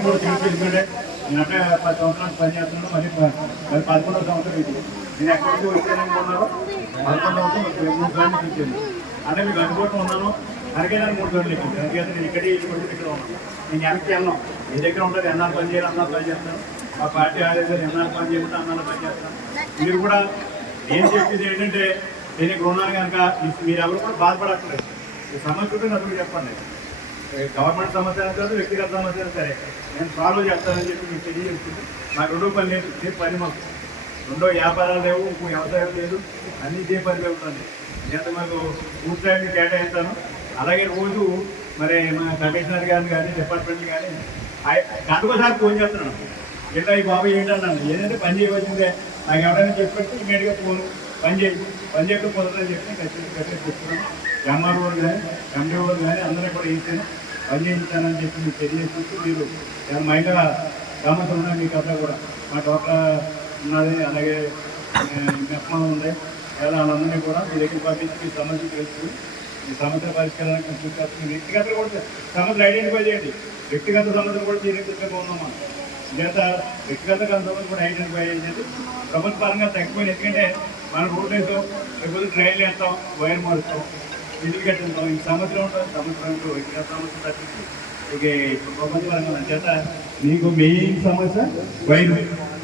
ఇవన్నీ కూడా తెలిసిందే. నేను అంటే 10 సంవత్సరాలు పనిచేస్తున్నాను, మరి 11వ సంవత్సరం ఇది. నేను ఎక్కడికి వచ్చాననుకున్నారో 11వ సంవత్సరం 3 సార్లు చూసాను. అంటే మీకు అనుకోవటం ఉన్నాను, అరగేదాన్ని 3 సార్లు ఎక్కింది. అందుకే నేను ఇక్కడే ఇక్కడ ఉన్నాను. నేను వెనక్కి వెళ్ళాను, మీ దగ్గర ఉంటుంది ఎన్నాళ్ళు పని చేయాలి అన్నాళ్ళు పని చేస్తాను. మా పార్టీ ఆదేశాలు ఎన్నాళ్ళు పని చేయకుండా అన్నాళ్ళు పని చేస్తాను. మీరు కూడా ఏం చెప్పేది ఏంటంటే నేను ఇక్కడ ఉన్నాను కనుక మీరు ఎవరు కూడా బాధపడట్లేదు. ఈ సమస్య ఉంటే నాకు చెప్పండి. గవర్నమెంట్ సమస్య కాదు, వ్యక్తిగత సమస్య సరే నేను సాల్వ్ చేస్తానని చెప్పి మీకు తెలియజేస్తుంది. నాకు రెండో పని లేదు, ఇదే పని మాకు. రెండో వ్యాపారాలు లేవు, ఇంకో వ్యవసాయం లేదు, అన్నీ ఇదే పని వెళ్తుంది. నేను మాకు పూర్తి టైంకి కేటాయిస్తాను. అలాగే రోజు మరి మా కమిషనర్ గారిని కానీ డిపార్ట్మెంట్ కానీ గంటకోసారి ఫోన్ చేస్తున్నాను. ఇలా ఈ బాబు ఏంటన్నాను, ఏదైతే పని చేయవలసిందే నాకు ఎవరైనా చెప్పి ఇమీడియట్గా ఫోన్ పని చేయడం కుదరదని చెప్పి ఖచ్చితంగా చెప్తున్నాను. ఎంఆర్ఓలు కానీ ఎండిఓలు కానీ అందరూ కూడా వేసాను, పని చేయించానని చెప్పి మీకు తెలియజేస్తూ మీరు మహిళా సమస్యలు ఉన్నాయి మీకు అంతా కూడా. మా టోటా ఉన్నది, అలాగే మెప్పం ఉంది, వాళ్ళందరినీ కూడా మీ దగ్గర పంపించి మీ సమస్యలు తెలుసుకుని ఈ సమస్య పరిష్కారానికి చూసేస్తుంది. వ్యక్తిగత కూడా సమస్యలు ఐడెంటిఫై చేయండి. వ్యక్తిగత సమస్యలు కూడా తీరేగా ఉన్నాం. చేత వ్యక్తిగత సమస్యలు కూడా ఐడెంటిఫై చేసేది ప్రభుత్వ పరంగా తగ్గిపోయింది. ఎందుకంటే మనం రోడ్డు వేస్తాం, లేకపోతే ట్రైన్లు వేస్తాం, వైర్ మారుస్తాం, ఇల్లు కట్టిస్తాం. ఈ సమస్యలు ఉంటుంది. సమస్యలు వ్యక్తిగత సమస్యలు తగ్గించి ఇక ఇప్పుడు ప్రభుత్వ పరంగా చేత మీకు మెయిన్ సమస్య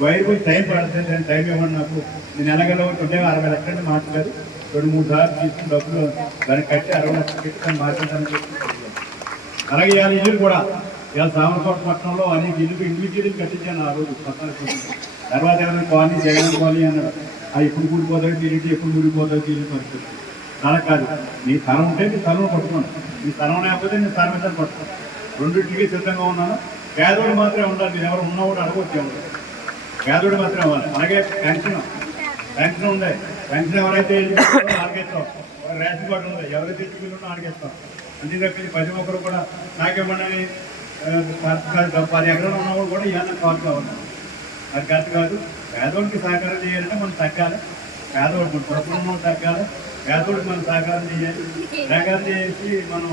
వైర్ టైం పడుతుంది. దాని టైం ఇవ్వండి నాకు. నేను ఎలాగలో 60 లక్షలు మార్చలేదు, 2-3 సార్లు తీసుకుని డబ్బులు దానికి కట్టి 60 లక్షలు పెట్టి దాన్ని మార్చేద్దామని చెప్పి. అలాగే ఇవాళ ఇల్లు కూడా ఇవాళ సామర్లకోట పట్టణంలో అనేక ఇండివిజువల్ కట్టించాను ఆ రోజు 14. తర్వాత ఏమైనా కాలనీ జగన్ కాలనీ అన్నాడు. అది ఎప్పుడు కూడిపోతాడు తీరింటి, ఎప్పుడు కూడిపోతాడు తీరింటి పరిస్థితి. అలా కాదు, నీ స్థలం ఉంటే నీ స్థలం పట్టుకోండి, నీ స్థలం లేకపోతే నీ స్థలం మీద పట్టుకోండి. రెండింటికి సిద్ధంగా ఉన్నాను. పేదోడు మాత్రమే ఉండాలి. మీరు ఎవరు ఉన్నవాడు అడగొచ్చాము, పేదోడు మాత్రమే అవ్వాలి. అలాగే పెన్షన్ ఉంది. పెన్షన్ ఎవరైతే ఆడికేస్తాం, రేషన్ కార్డు ఉంది, ఎవరైతే తెచ్చుకుంటున్నా ఆడికేస్తాం. అంతే తప్పింది ప్రతి ఒక్కరు కూడా నాకేమన్నా 10 ఎకరాలు ఉన్నవాడు కూడా ఏమన్నా కార్డు కావాలి. అది కరెక్ట్ కాదు. పేదోడికి సహకారం చేయాలంటే మనం తగ్గాలి. పేదోడికి ప్రభుత్వం తగ్గాలి, పేదోడికి మనం సహకారం చేయాలి. సహకారం చేసి మనం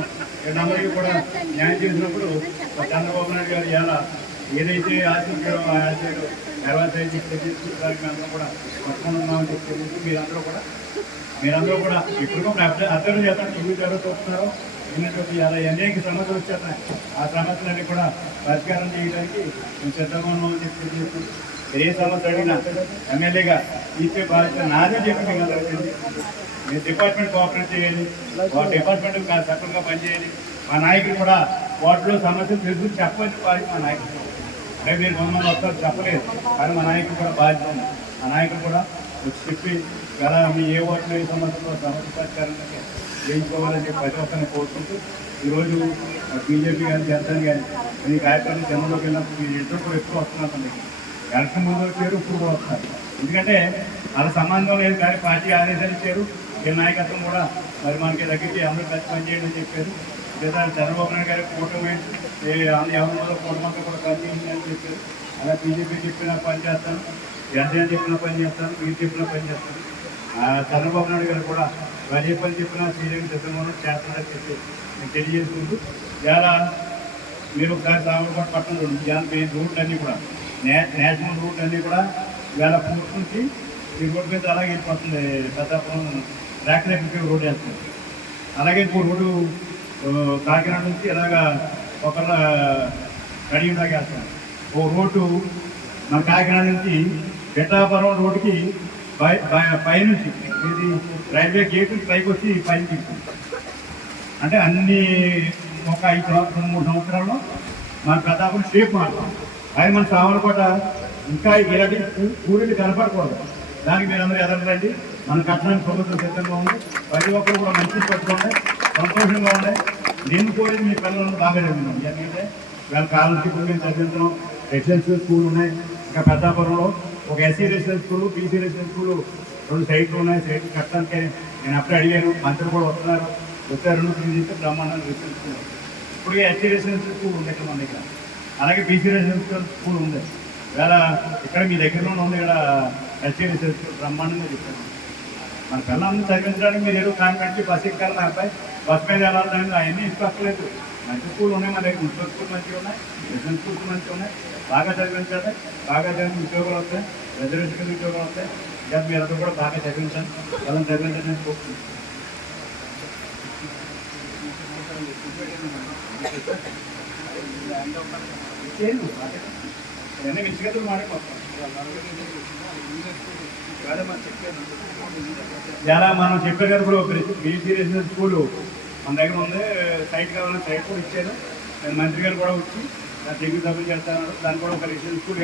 అందరికీ కూడా న్యాయం చేసినప్పుడు చంద్రబాబు నాయుడు గారు ఎలా ఏదైతే ఆశించారో ఆ ఆశయాలు నెరవేర్చి అందరూ కూడా పట్టుకుంటున్నామని చెప్పి మీరందరూ కూడా ఇప్పుడు అర్థం చేస్తాను. టీవీ జరుగుతున్నారో ఎందుకంటే అలా అనేక సమస్యలు వచ్చేస్తున్నాయి. ఆ సమస్యలన్నీ కూడా పరిష్కారం చేయడానికి మేము సిద్ధంగా ఉన్నామని చెప్పి ఏ సమస్య అడిగినా ఎమ్మెల్యేగా ఇచ్చే బాధ్యత నాదే చెప్పి మీకు అందరికీ మీ డిపార్ట్మెంట్ కోఆపరేట్ చేయాలి, డిపార్ట్మెంట్ చక్కగా పనిచేయాలి. మా నాయకులు కూడా వాటిలో సమస్యలు తెలుసుకుని చెప్పవచ్చు. మా నాయకులు అంటే మీరు కొంతమంది వస్తారు చెప్పలేదు, కానీ మా నాయకులు కూడా బాధ్యత ఉంది. మా నాయకులు కూడా వచ్చి చెప్పి కదా మీ ఏ ఓట్లు ఏ సమస్యలో సమస్య పరిష్కారానికి చేయించుకోవాలని చెప్పి ప్రతి ఒక్కరిని కోరుకుంటూ ఈరోజు బీజేపీ కానీ జనసేన కానీ మీ కార్యక్రమం జనంలోకి వెళ్ళినప్పుడు మీరు ఇద్దరు కూడా ఎక్కువ వస్తున్నారు. ఎలక్షన్ ముందు వచ్చారు, ఇప్పుడు కూడా వస్తున్నారు. ఎందుకంటే వాళ్ళ సంబంధం లేదు, కానీ పార్టీ ఆదేశాలు ఇచ్చారు. ఏ నాయకత్వం కూడా మరి మనకి దగ్గరికి అందరూ కలిసి పనిచేయండి అని చెప్పారు. లేదా చంద్రబాబు నాయుడు గారి కూటమి ఎవరిలో కూటమంతా కూడా పనిచేయండి అని చెప్పారు. అలా బీజేపీ చెప్పినా పని చేస్తాను, జనసేన చెప్పినా పని చేస్తాను, మీరు చెప్పినా పని చేస్తాను. చంద్రబాబు నాయుడు గారు కూడా వారు ఏ పని చెప్పినా శ్రీదేవి సిద్ధంగా చేస్తారని చెప్పి నేను తెలియజేసుకుంటూ ఇలా మీరు ఒకసారి సామర్లకోట పట్టణం రూట్ అన్నీ కూడా నేషనల్ రూట్ అన్నీ కూడా ఇవాళ పూర్తి నుంచి ఈ రోడ్డు మీద అలాగే వెళ్ళిపోతుంది. పెద్దాపురం రేఖరేఖకి రోడ్డు వేస్తుంది. అలాగే ఇంకో రోడ్డు కాకినాడ నుంచి ఇలాగా ఒకళ్ళ కడియంలాగా వేస్తాం. ఓ రోడ్డు మన కాకినాడ నుంచి పిఠాపురం రోడ్డుకి పైనుంచి ఇది రైల్వే గేటు పైకి వచ్చి పైకి తీసుకుంది. అంటే అన్ని ఒక 2-3 సంవత్సరాల్లో మన ప్రతాపం షేప్ మారుతాం. అది మన సామర్లకోట ఇంకా ఇలాంటి పూరీలు కనపడకూడదు. దానికి మీరు అందరూ ఎదరండి. మన కట్టడానికి ప్రభుత్వం సిద్ధంగా ఉంది. ప్రతి ఒక్కరు కూడా మంచి పట్టుకోండి, సంతోషంగా ఉండే. నేను కోరేది మీ పిల్లలను బాగా చదివినాం. ఎందుకంటే వీళ్ళ స్కాలర్షిప్లు మేము చదివించడం, రెసిడెన్షియల్ స్కూల్ ఉన్నాయి. ఇంకా పెద్దాపురంలో ఒక SC residential school, BC residential school 2 సైట్లు ఉన్నాయి. సైట్లు కట్టడానికి నేను అప్పుడే అడిగాను, మంత్రులు కూడా వస్తున్నారు. వస్తే 2 చేస్తే బ్రహ్మాండంగా రెసిడెన్షియల్ స్కూల్. ఇప్పుడు ఎస్సీ రెసిడెన్షియల్ స్కూల్ ఉంది ఇక్కడ మన దగ్గర. అలాగే బీసీ రెసిడెన్షియల్ స్కూల్ ఉంది. ఇవాళ ఇక్కడ మీ దగ్గరలోనే ఉంది. ఇక్కడ ఎస్సీ రెసిడెన్షియల్ స్కూల్ బ్రహ్మాండంగా చెప్పాను. మన పిల్లల్ని చదివించడానికి మీరు ఏదో కాన్వెంట్కి బస్సు ఎక్కాలి, నా అబ్బాయి బస్ మీద వెళ్ళాలని అవన్నీ ఇష్టపడలేదు. మంచి స్కూల్ ఉన్నాయి, మన దగ్గర మున్సిపల్ స్కూల్ మంచిగా ఉన్నాయి, రెసిడెన్స్ స్కూల్స్ మంచిగా ఉన్నాయి. బాగా చదివించాలి, బాగా చదివిన ఉద్యోగాలు వస్తాయి, రిజర్వేషన్ కింద ఉద్యోగాలు వస్తాయి. ఇంకా మీరందరూ కూడా బాగా చదివించాలి, వాళ్ళని చదివించండి నేను కోరుకుంటున్నాను. ఇవన్నీ మించుకెళ్ళి మాట్లాడుకోవాలి. చాలా మనం చెప్పే కదా ఇప్పుడు బీసీ రెసిడెన్స్ స్కూలు మన దగ్గర ఉంది, సైట్ కావాలని సైట్ కూడా ఇచ్చారు. నేను మంత్రి గారు కూడా వచ్చి దగ్గర సభ్యులు చేస్తాను. దాన్ని కూడా ఒక రెసిడెన్స్ స్కూల్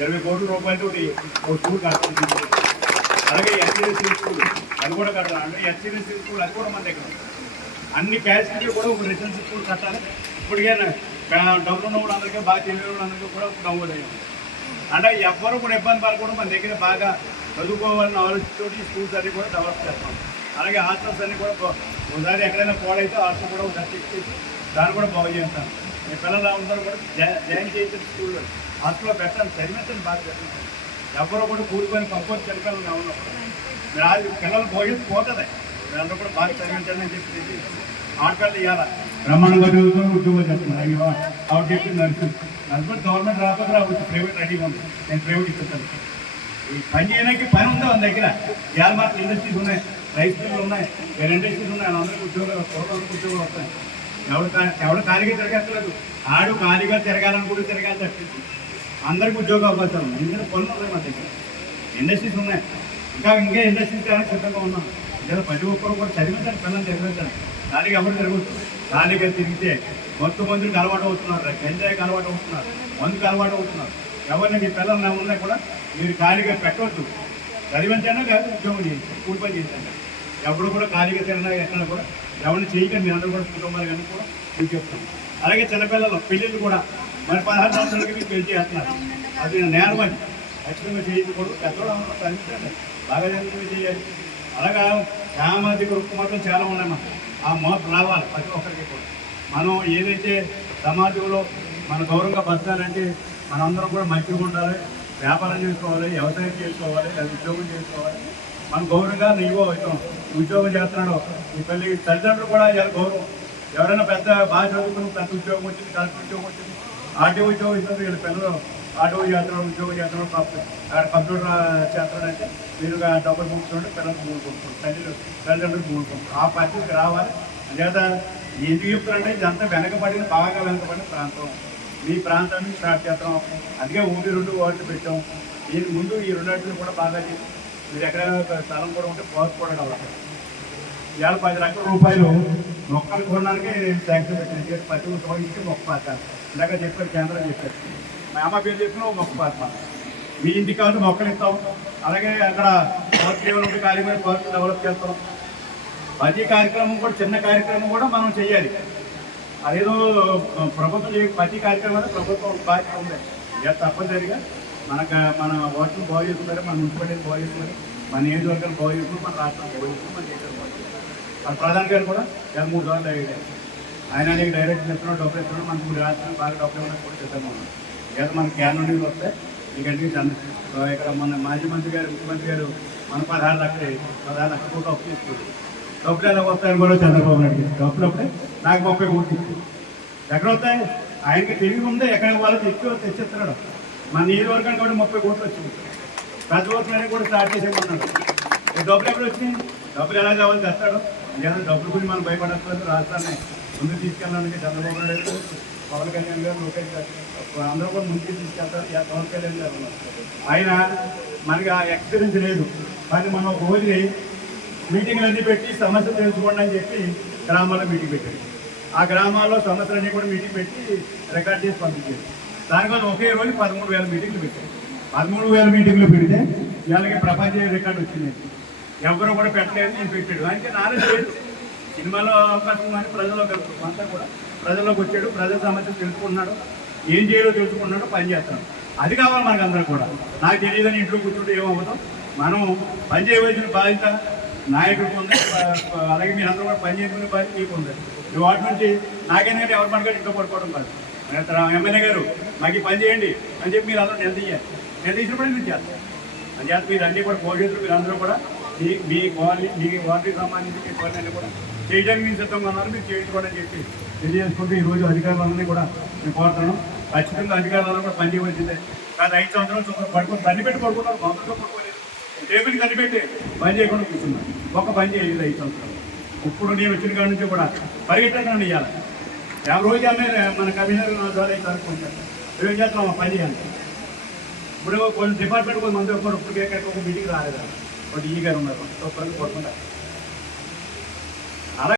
20 కోట్ల రూపాయలతో ఒక స్కూల్ కట్టాలి. అలాగే ఎస్సీ స్కూల్ అది కూడా కట్టాలి. అంటే ఎస్సీ స్కూల్ అది కూడా మన దగ్గర అన్ని క్యాస్ట్కి కూడా ఒక రెసిడెన్స్ స్కూల్ కట్టాలి. ఇప్పటికే డబ్బులు ఉన్న కూడా అందరికీ బాగా తెలియని అందరికీ కూడా డౌన్లోడ్ అయ్యాం. అంటే ఎవ్వరూ కూడా ఇబ్బంది పడకుండా మన దగ్గర బాగా చదువుకోవాలని ఆలోచించి స్కూల్స్ అన్నీ కూడా డెవలప్ చేస్తాం. అలాగే హాస్టల్స్ అన్నీ కూడా ఒకసారి ఎక్కడైనా పోడైతే హాస్టల్ కూడా ఒక సర్టిఫికేట్ ఇచ్చి దాన్ని కూడా బాగు చేస్తాను. మీ పిల్లలు అందరూ కూడా జాయిన్ చేయించండి, స్కూల్లో హాస్టల్లో పెట్టండి, చదివించండి, బాగా చదివించండి. ఎవరో కూడా కూడుకొని పంపొచ్చు చనిపోయాలని ఉన్నప్పుడు మీరు పిల్లలు భవిష్యత్తు పోతుంది. మీరందరూ కూడా బాగా చదివించండి అని చెప్పి ఆటలు ఇవ్వాలి. బ్రహ్మాండంగా చదువుకొని ఉద్యోగం చేస్తున్నారు. ఆవిడ చెప్పింది నలుగురు గవర్నమెంట్ రాకపోతే రావచ్చు, ప్రైవేట్ రెడీగా ఉంది, నేను ప్రైవేట్ ఇస్తాను. ఈ పని చేయడానికి పని ఉందా మన దగ్గర? ఇవాళ మాకు ఇండస్ట్రీస్ ఉన్నాయి, రైస్ మిల్లు ఉన్నాయి, వేరే ఇండస్ట్రీస్ ఉన్నాయి, అందరికీ ఉద్యోగాలు ఉద్యోగాలు వస్తాయి. ఎవడు ఖాళీగా తిరగట్లేదు, ఆడు ఖాళీగా తిరగాలని కూడా తిరగాలి తప్పించి అందరికీ ఉద్యోగ అవకాశాలు ఉన్నాయి. ఎందుకంటే పనులు ఉన్నాయి మన దగ్గర, ఇండస్ట్రీస్ ఉన్నాయి. ఇంకా ఇండస్ట్రీస్ కానీ సిద్ధంగా ఉన్నాం. ఇలా ప్రతి ఒక్కరు కూడా చదివించాలి, పిల్లలు చదివించాలి. ఖాళీగా ఎవరు తిరగచ్చు? ఖాళీగా తిరిగితే మొత్తం మందికి అలవాటు అవుతున్నారు, గంజాయికి అలవాటు అవుతున్నారు, మందుకు అలవాటు అవుతున్నారు. ఎవరిని మీ పిల్లలు ఉన్నా కూడా మీరు ఖాళీగా పెట్టవద్దు, చదివించండి, లేదా ఉద్యోగం చేయండి, స్కూల్ పని చేయండి. ఎవరు కూడా ఖాళీగా తిరిగినా ఎక్కడ కూడా ఎవరిని చేయకండి. మీరు అందరూ కూడా కుటుంబాలు కానీ కూడా మీకు చెప్తాను. అలాగే చిన్నపిల్లలు పెళ్ళిళ్ళు కూడా మరి 16 సంవత్సరాలకి మీకు పెళ్లి చేస్తున్నారు, అది నేరం అని ఖచ్చితంగా చేయకూడదు. పెద్దవాళ్ళు చదివించండి, బాగా చదివి చేయాలి. అలాగా సామాజిక రుక్కుమతం చాలా ఉన్నాయి. ఆ మోపు రావాలి ప్రతి ఒక్కరికి కూడా. మనం ఏదైతే సమాజంలో మన గౌరవంగా బతకాలంటే మనందరం కూడా మంచిగా ఉండాలి, వ్యాపారం చేసుకోవాలి, వ్యవసాయం చేసుకోవాలి, లేదా ఉద్యోగం చేసుకోవాలి. మనం గౌరవంగా నీవో ఉద్యోగం చేస్తున్నాడు ఈ పెళ్ళి తల్లిదండ్రులు కూడా గౌరవం. ఎవరైనా పెద్ద బాగా చదువుకుని పెద్ద ఉద్యోగం వచ్చింది, కలెక్టర్ ఉద్యోగం వచ్చింది, ఆర్టీఓ ఉద్యోగం ఇస్తారు, వీళ్ళ పిల్లలు ఆర్టీఓ చేస్తున్నాడు, ఉద్యోగం చేస్తున్నాడు, అక్కడ కంప్యూటర్ చేస్తున్నాడంటే మీరు డబ్బులు మూడుతుంటే పిల్లలకు మూడుకుంటారు, తల్లిదండ్రులు మూడుకుంటారు. ఆ పరిస్థితికి రావాలి. లేదా ఎందుకు చెప్తారంటే ఇదంతా వెనకబడిన బాగా వెనకబడిన ప్రాంతం. మీ ప్రాంతాన్ని స్టార్ట్ చేస్తాం, అందుకే 1-2 వార్డులు పెట్టాం. దీని ముందు ఈ 2 వాటిని కూడా బాగా చేసి మీరు ఎక్కడైనా స్థలం కూడా ఉంటే పార్క్ కూడా డెవలప్. ఇవాళ 10 లక్షల రూపాయలు మొక్కలు కొనడానికి శాంక్షన్ పెట్టిన ప్రతి ఇంటికి మొక్క పాతారు. ఇలాగ చెప్పారు, కేంద్రం చెప్పారు. మా అమ్మ పేరు చెప్పిన మొక్క పాతాం. మీ ఇంటికి కావాలి మొక్కలు ఇస్తాం. అలాగే అక్కడ పార్క్ ఉంటే ఖాళీ మీద పార్క్ డెవలప్ చేస్తాం. ప్రతి కార్యక్రమం కూడా చిన్న కార్యక్రమం కూడా మనం చేయాలి. అదేదో ప్రభుత్వం ప్రతి కార్యక్రమం ప్రభుత్వం బాధ్యత ఉంది. ఇక తప్పనిసరిగా మన వాటిని బాగు చేసుకుంటారు, మన మున్సిపాలిటీని బాగు చేసుకుంటారు, మన నియోజకవర్గాలు బాగు చేసుకుంటారు, మన రాష్ట్రం బాగు చేసుకుంటారు, మన దేశాలు బాగు చేసుకుంటారు. మన ప్రధాని గారు కూడా 3 సార్లు అయ్యాడు. ఆయన అనేక డైరెక్షన్ ఇస్తున్నాడు, డబ్బులు ఇస్తున్నాడు. మనకు 3 రాష్ట్రాలు బాగా డబ్బులు ఇవ్వడానికి కూడా సిద్ధంగా ఉన్నాం. ఇక మనకి కేంద్రం నుండి వస్తాయి. ఇక్కడికి ఇక్కడ మన మాజీ మంత్రి గారు, ముఖ్యమంత్రి గారు మన 16 లక్షల కోట్లు అప్పు తీసుకుంటారు. డబ్బులు ఎలా వస్తాయని కూడా చంద్రబాబు నాయుడు డబ్బులు అప్పుడే నాకు 30 కోట్లు ఇచ్చింది. ఎక్కడ వస్తాయి? ఆయనకి తెలివి ఉందే, ఎక్కడ వాళ్ళకి ఎక్కువ తెచ్చిస్తున్నాడు. మన నియోజకవర్గానికి కూడా 30 కోట్లు వచ్చింది. పెద్ద ఓట్లని కూడా స్టార్ట్ చేసేమన్నాడు. ఈ డబ్బులు ఎప్పుడు వచ్చినాయి? డబ్బులు ఎలా కావాలి తెస్తాడు. లేదా డబ్బుల గురించి మనం భయపడట్లేదు. రాష్ట్రాన్ని ముందుకు తీసుకెళ్ళడానికి చంద్రబాబు నాయుడు, పవన్ కళ్యాణ్ గారు, లోకేష్ గారు అందరూ కూడా ముందుకు తీసుకెళ్తారు. పవన్ కళ్యాణ్ గారు ఆయన మనకి ఆ ఎక్స్పీరియన్స్ లేదు. కానీ మనం ఒక రోజు మీటింగ్లు అన్నీ పెట్టి సమస్యలు తెలుసుకోండి అని చెప్పి గ్రామాల్లో మీటింగ్ పెట్టారు. ఆ గ్రామాల్లో సమస్యలన్నీ కూడా మీటింగ్ పెట్టి రికార్డ్ చేసి పంపించారు. దానివల్ల ఒకే రోజు 13,000 మీటింగ్లు పెట్టారు. 13,000 మీటింగ్లు పెడితే ఇవాళకి ప్రపంచ రికార్డు వచ్చింది. ఎవరు కూడా పెట్టలేదు, నేను పెట్టాడు. అంటే నాలెడ్జ్ లేదు. సినిమాలో అవకాశం కానీ ప్రజల్లో కలుగుతుంది. అంతా కూడా ప్రజల్లోకి వచ్చాడు, ప్రజల సమస్యలు తెలుసుకుంటున్నాడు, ఏం చేయాలో తెలుసుకుంటున్నాడు, పని చేస్తున్నాడు. అది కావాలి మనకు అందరూ కూడా. నాకు తెలియదని ఇంట్లో కూర్చుంటే ఏమవుతాం? మనం పని చేయవలసిన బాధ్యత నాయకుడికి ఉంది. అలాగే మీరు అందరూ కూడా పని చేసుకునే బాధ్యత మీకు ఉంది. వాటి నుంచి నాకేందుకంటే ఎవరి పని కూడా ఇంట్లో పడుకోవడం కాదు. ఎమ్మెల్యే గారు మాకు పని చేయండి అని చెప్పి మీరు అందరూ నిర్ణయించారు. నిర్ణయించినప్పుడు మీరు చేస్తారు. అందుచేత మీరు అన్నీ కూడా పోలీసులు మీరు అందరూ కూడా మీ కాలనీ, మీ వార్డుకి సంబంధించి మీ కాలనీ కూడా చేయడానికి మీరు సిద్ధంగా ఉన్నారు, మీరు చేయించుకోండి అని చెప్పి తెలియజేసుకుంటూ ఈరోజు అధికారులందరినీ కూడా నేను కోరుతున్నాను. ఖచ్చితంగా అధికారులను కూడా పనిచేయవలసిందే. కాదు 5 సంవత్సరాలు చూద్దాం పడుకొని పని పెట్టి పడుకున్నారు, మామూలుగా పడుకోలేదు. టేబుల్ కనిపెట్టి పని చేయకుండా కూర్చున్నారు. ఒక్క పని చేయలేదు 5 సంవత్సరాలు. ఇప్పుడు నేను వచ్చిన కాడి నుంచి కూడా పరిగెట్టండి ఇవ్వాలి. 50 రోజులు ఆమె మన కమిషనర్ ద్వారా కనుక్కుంటారు. ఏం చేస్తాం పని చేయాలి. ఇప్పుడు కొన్ని డిపార్ట్మెంట్ కొంతమంది ఒక్కరు ఇప్పటికే ఒక మీటింగ్ రాలేదు. బట్ ఈ గారు ఉన్నారు, పని కొట్టుకుంటారు.